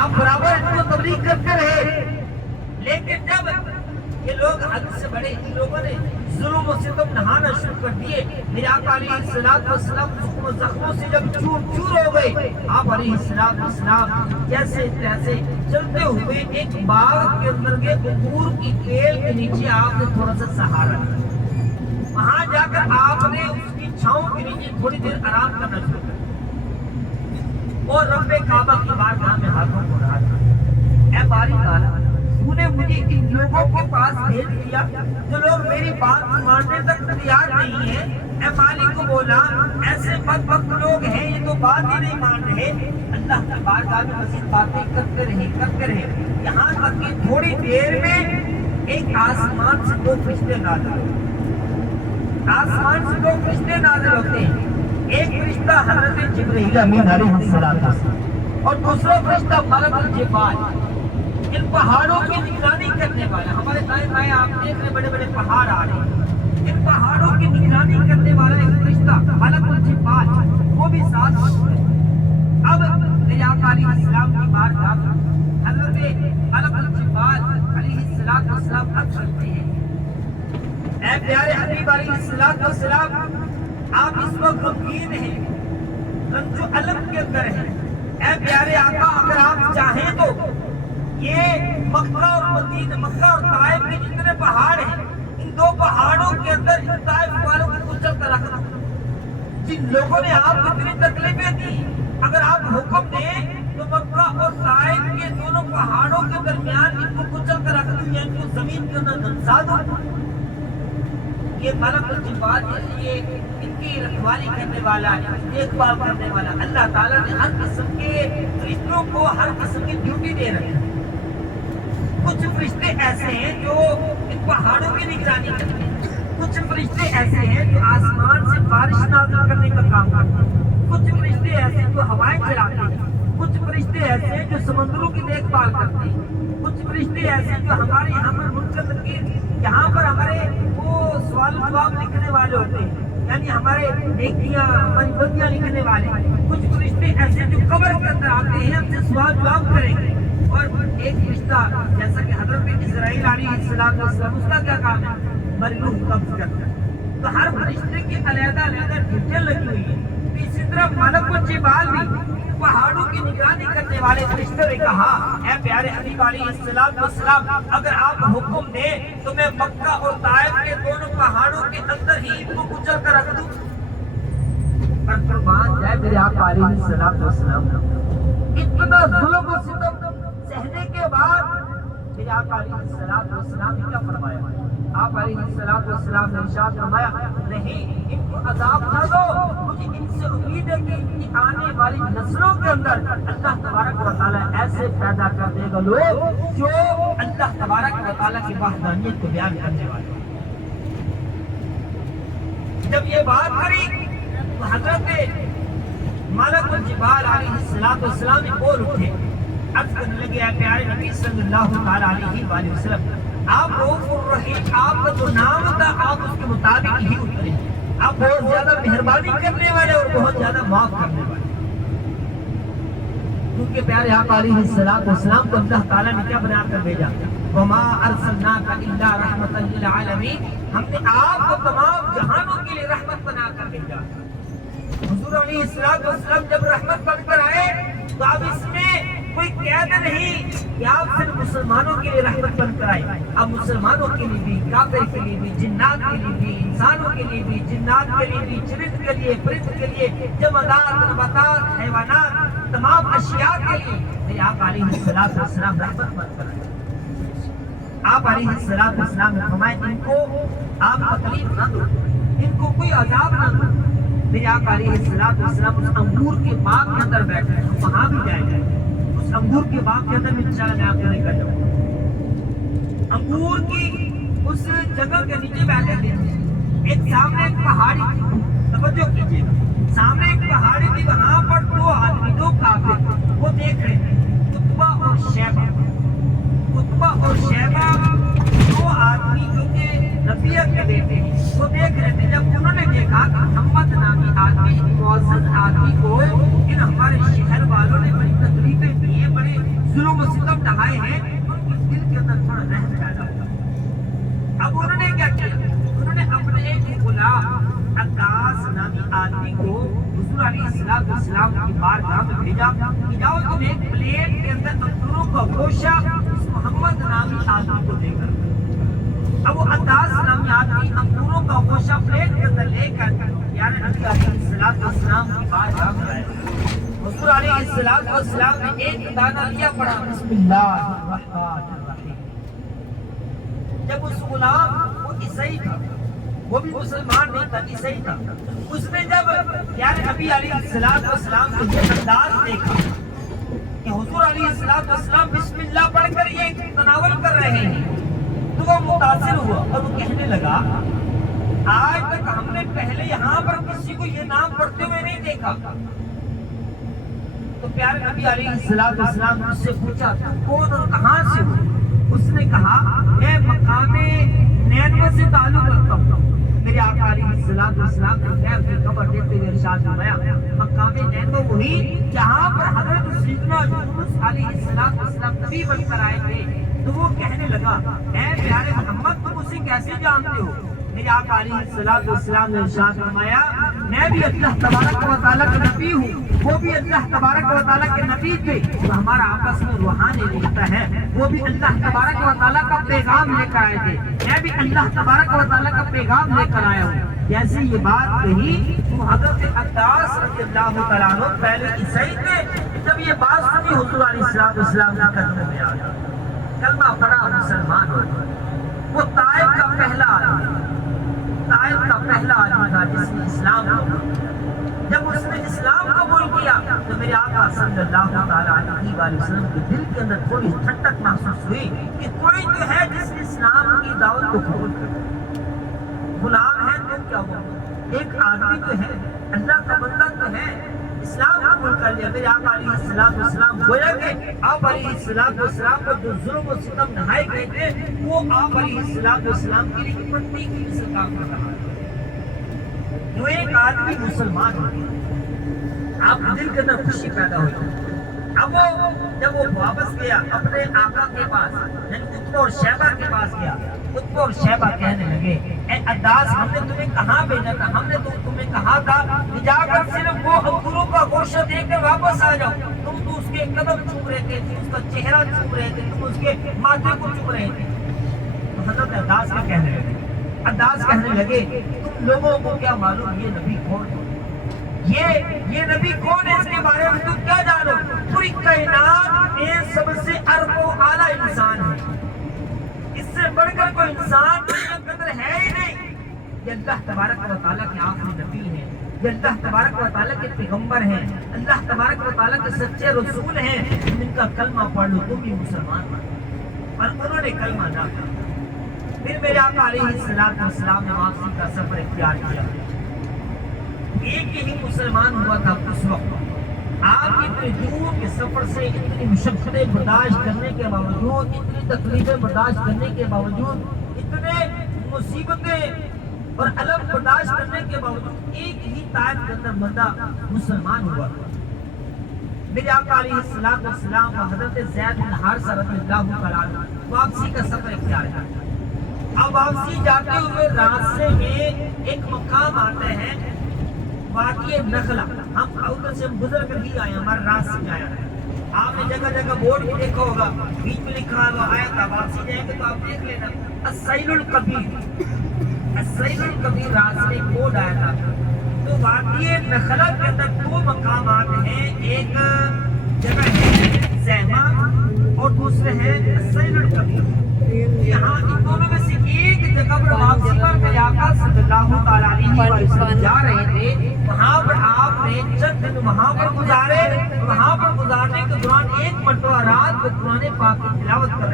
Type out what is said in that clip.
آپ برابر ان کو تبلیغ کرتے رہے، لیکن جب یہ لوگ حد سے بڑے ان لوگوں نے ظلم و ستم نہانا شروع کر دیے، میرے آقا علیہ السلام زخموں سے جب چور چور ہو گئے، آپ علیہ السلام جیسے تیسے چلتے ہوئے ایک باغ کے اندر کے انگور کی بیل کے نیچے آپ نے تھوڑا سا سہارا لیا، وہاں جا کر آپ نے اس کی چھاؤں کے نیچے تھوڑی دیر آرام کرنا شروع کر اور رب کعبہ کی بارگاہ میں ہاتھوں کو رہا تھا، اے باری تعالیٰ تو نے مجھے ان لوگوں کے پاس بھیج دیا جو لوگ میری بات ماننے تک تیار نہیں ہیں، اے مالک کو بولا ایسے بدبخت لوگ ہیں یہ تو بات ہی نہیں مان رہے، اللہ کی بارگاہ میں مزید باتیں کرتے رہے، یہاں تک کہ تھوڑی دیر میں ایک آسمان سے دو فرشتے نازل ہوتے ہیں، ایک فرشتہ حضرت جبرائیل امین علیہ السلام اور دوسرا فرشتہ ملک الجبال، ان پہاڑوں کی نگرانی کرنے والا، ہمارے دائیں بائیں آپ دیکھ رہے بڑے بڑے پہاڑ آ رہے ہیں، ان پہاڑوں کی نگرانی کرنے والا ایک فرشتہ ملک الجبال وہ بھی ساتھ ہے۔ اب میرے آقا علیہ السلام کی بارگاہ میں حضرت ملک الجبال علیہ السلام اب چلتے ہیں، اے پیارے حبیب علیہ السلام آپ اس وقت غمگین ہیں، رنج و الم کے اندر ہیں، اے پیارے آقا اگر آپ چاہیں تو یہ مکہ اور مدینہ، مکہ اور طائف کے جتنے پہاڑ ہیں ان دو پہاڑوں کے اندر ان طائف والوں کو کچل کر رکھ دو، جن لوگوں نے آپ کو اتنی تکلیفیں دی اگر آپ حکم دیں تو مکہ اور طائف کے دونوں پہاڑوں کے درمیان ان کو کچل کر رکھ دوں یا ان کو زمین کے اندر دھنسا دوں۔ یہ ملک الجبال یہ ان کی رکھوالی کرنے والا، دیکھ بھال کرنے والا، اللہ تعالیٰ نے ہر قسم کے فرشتوں کو ہر قسم کی ڈیوٹی دے رکھی ہے۔ کچھ فرشتے ایسے ہیں جو ان پہاڑوں کی نگرانی کرتے ہیں، کچھ فرشتے ایسے ہیں جو آسمان سے بارش نازل کرنے کا کام کرتے ہیں، کچھ فرشتے ایسے جو ہوائیں چلاتے ہیں، کچھ فرشتے ایسے ہیں جو سمندروں کی دیکھ بھال کرتے ہیں، کچھ فرشتے ایسے جو ہمارے یہاں پر منتقل کے یہاں پر ہمارے وہ سوال جواب لکھنے والے ہوتے ہیں، یعنی ہمارے نیکیاں ہماری بدیاں لکھنے والے، کچھ فرشتے ایسے جو قبر کے اندر آتے ہیں ہم سے سوال جواب کریں گے، اور ایک فرشتہ جیسا کہ حضرت اسرائیل علیہ السلام اس کا کیا کام ہے؟ ہماری روح قبض کرتا ہے۔ تو ہر فرشتے کی علیحدہ ڈیوٹیاں لگی ہوئی ہیں، تو اسی طرح ملک الجبال بھی پہاڑوں کی نگرانی کرنے والے فرشتے نے کہا اے پیارے حبیب علیہ السلام اگر آپ حکم دیں تو میں مکہ اور طائف کے دونوں پہاڑوں کے اندر ہی ان کو کچل کر رکھ دوں۔ پر قربان جائے میرے آقا علیہ السلام اتنا ظلم و ستم سہنے کے بعد میرے آقا علیہ السلام نے کیا فرمایا؟ آپ علیہ السلام نے ارشاد فرمایا نہیں ان کو عذاب نہ دو، مجھے ان سے امید ہے کہ ان کی آنے والی نسلوں کے اندر اللہ تبارک و تعالیٰ ایسے پیدا کر دے گا لوگ جو اللہ تبارک و تعالیٰ کی وحدانیت کو بیان کرنے والے۔ جب یہ بات کری تو حضرت ملک الجبال علیہ السلام نے بول اٹھے، عرض کرنے لگے اے پیارے نبی صلی اللہ علیہ وآلہ وسلم آپ رؤوف الرحیم، آپ کا جو نام تھا آپ اس کے مطابق ہی اترے، آپ بہت زیادہ مہربانی کرنے والے اور بہت زیادہ معاف کرنے والے، کیونکہ پیارے آقا علیہ السلام کو اللہ تعالیٰ نے کیا بنا کر بھیجا؟ وما ارسلناک الا رحمۃ للعالمین، ہم نے آپ کو تمام جہانوں کے لیے رحمت بنا کر بھیجا۔ حضور علیہ السلام جب رحمت بن کر آئے تو اب اس میں کوئی قید نہیں کہ آپ صرف مسلمانوں کے لیے رحمت بن کر آئے، اب مسلمانوں کے لیے بھی، کافر کے لیے بھی، جنات کے لیے بھی، انسانوں کے لیے بھی، جنات کے لیے بھی، چرند کے لیے، پرند کے لیے، جمادات، نباتات، حیوانات، تمام اشیاء کے لیے میرے آپ علیہ السلام رحمت بن کر آئے۔ آپ علیہ السلام نے فرمایا ان کو آپ تکلیف نہ دو، ان کو کوئی عذاب نہ دو۔ میرے آقا علیہ السلام اس انگور کے باغ کے اندر بیٹھے ہیں، وہاں بھی جائیں گے، اس انگور کے باغ کے اندر انشاءاللہ میں آپ کو لے کر جاؤں۔ انگور کی اس جگہ کے نیچے بیٹھے تھے، ایک سامنے ایک پہاڑی تھی، توجہ کیجیے گا، سامنے ایک پہاڑی تھی، وہاں پر دو آدمی، دو کافر وہ دیکھ رہے تھے، عتبہ اور شیبہ دو آدمی جو کہ ربیعہ کے بیٹے ہیں، وہ دیکھ رہے تھے۔ جب انہوں نے دیکھا کہ محمد نامی آدمی، معزز آدمی کو ان ہمارے شہر والوں نے بڑی تکلیفیں دی ہیں، بڑے نہائے ہیں ان کے دل کے اندر تھوڑا رحم پیدا ہوا۔ اب انہوں نے کیا کیا، انہوں نے اپنے ایک غلام عطاس نامی آدمی کو حضور علیہ السلام کی بارگاہ میں بھیجا کہ جاؤ تم ایک پلیٹ کے اندر انگوروں کا گوشہ اس محمد نامی آدمی کو دے کر۔ اب وہ عطاس نامی آدمی انگوروں کا گوشہ پلیٹ کے اندر لے کر یعنی نبی علیہ السلام کی بارگاہ میں آئے۔ حضور علیہ السلام نے ایک دانہ لیا، پڑھا بسم اللہ الرحمن الرحیم۔ جب اس غلام وہ عیسائی تھا، وہ بھی مسلمان نہیں تھا، عیسائی تھا، اس نے جب یعنی نبی علیہ السلام کو یہ انداز دیکھا کہ حضور علیہ السلام بسم اللہ پڑھ کر یہ تناول کر رہے ہیں تو وہ متاثر ہوا اور وہ کہنے لگا آج تک ہم نے پہلے یہاں پر کسی کو یہ نام پڑھتے ہوئے نہیں دیکھا۔ تو پیارے نبی علیہ السلام نے اس سے پوچھا کون اور کہاں سے ہو؟ اس نے کہا میں مقام نینوے سے تعلق رکھتا ہوں۔ میرے آقا علیہ السلام نے خیر کی خبر دیتے ہوئے ارشاد فرمایا مقام نینوے وہی جہاں پر حضرت سیدنا یونس علیہ السلام نبی بن کر آئے تھے۔ تو وہ کہنے لگا اے پیارے محمد تم اسے کیسے جانتے ہو؟ میرے آقا علیہ السلام نے ارشاد فرمایا میں بھی اللہ تبارک و تعالیٰ کا نبی ہوں، وہ بھی اللہ تبارک و تعالیٰ کے نبی تھے، تو ہمارا آپس میں روحانی رشتہ ہے۔ وہ بھی اللہ تبارک و تعالیٰ کا پیغام لے کر آئے تھے، میں بھی اللہ تبارک و تعالیٰ کا پیغام لے کر آیا ہوں۔ جیسے یہ بات کہی تو حضرت عطاس رضی اللہ تعالیٰ عنہ پہلے عیسائی تھے، جب یہ بات سنی حضور علیہ السلام کے قدموں میں آ گیا، کلمہ پڑھا، مسلمان ہو گئے۔ وہ طائف کا پہلا آدمی تھا جس نے اسلام قبول، جب اس نے اسلام قبول کیا تو میرے آقا صلی اللہ تعالیٰ علیہ وسلم کے دل کے اندر تھوڑی ٹھنڈک محسوس ہوئی کہ کوئی تو ہے جس نے اسلام کی دعوت کو قبول کیا۔ غلام ہے تو کیا ہوا، ایک آدمی تو ہے، اللہ کا بندہ تو ہے، اسلام قبول کر لیا۔ میرے آقا علیہ السلام گویا کہ آپ علیہ السلام کو جو ظلم و ستم ڈھائے گئے تھے وہ آپ علیہ السلام کے لیے پٹی کی مثل کام کر رہا ہے۔ جو ایک آدمی مسلمان ہو گیا، آپ کے دل کے اندر خوشی پیدا ہوئی۔ اب وہ جب وہ واپس گیا اپنے آقا کے پاس یعنی عتبہ اور شیبہ کے پاس گیا، عتبہ اور شیبہ کہنے لگے اے عطاس ہم نے تمہیں کہاں بھیجا تھا؟ ہم نے تمہیں کہا تھا کہ جا کر صرف وہ انگوروں کا گوشہ دے کر واپس آ جاؤ۔ تم تو اس کے قدم چوم رہے تھے، تم اس کا چہرہ چوم رہے تھے، تم اس کے ماتھے کو چوم رہے تھے۔ تو حضرت عطاس کا کہنے لگے تم لوگوں کو کیا معلوم یہ نبی کون ہے؟ یہ نبی کون ہے؟ اس کے بارے میں تم کیا جانو؟ پوری کائنات میں سب سے ارب و اعلیٰ انسان ہے، اس سے بڑھ کر کوئی انسان دنیا کے اندر ہے ہی نہیں۔ یہ اللہ تبارک و تعالیٰ کے آخری نبی ہیں، یہ اللہ تبارک و تعالیٰ کے پیغمبر ہیں، اللہ تبارک و تعالیٰ کے سچے رسول ہیں۔ تم ان کا کلمہ پڑھ لو تم بھی مسلمان بن۔ اور انہوں نے کلمہ نہ پڑھا۔ پھر میرے آقا علیہ السلام نے واپسی کا سفر اختیار کیا۔ ایک ہی مسلمان ہوا تھا اس وقت۔ آپ اتنے دور کے سفر سے اتنی مشقتیں برداشت کرنے کے باوجود، اتنی تکلیفیں برداشت کرنے کے باوجود، اتنے مصیبتیں اور الم برداشت کرنے کے باوجود ایک ہی طائف کے اندر بندہ مسلمان ہوا۔ میرے آقا علیہ السلام و حضرت زید بن حارثہ رضی اللہ تعالیٰ عنہ واپسی کا سفر اختیار کیا۔ اب واپسی جاتے ہوئے راستے میں ایک مقام آتا ہے وادی نخلا۔ ہم ادھر سے گزر کر ہی آئے، ہمارے راستے میں آیا ہے۔ آپ نے جگہ جگہ بورڈ بھی دیکھا ہوگا، بیچ میں لکھا ہوا آیا تھا، واپسی جائیں گے تو آپ دیکھ لینا السیل الکبیر، السیل الکبیر راستے بورڈ آیا تھا۔ تو وادی نخلا کے اندر دو مقامات ہیں، ایک جگہ ہے زہمہ اور دوسرے ہے السیل الکبیر۔ یہاں ان دونوں میں سے ایک جگہ پر واپسی پر میرے آقا صلی اللہ تعالیٰ علیہ وسلم جا رہے تھے، وہاں پر آپ نے چند دن وہاں پر گزارے۔ وہاں پر گزارنے کے دوران ایک مرتبہ رات کو قرآن پاک کی تلاوت کر رہے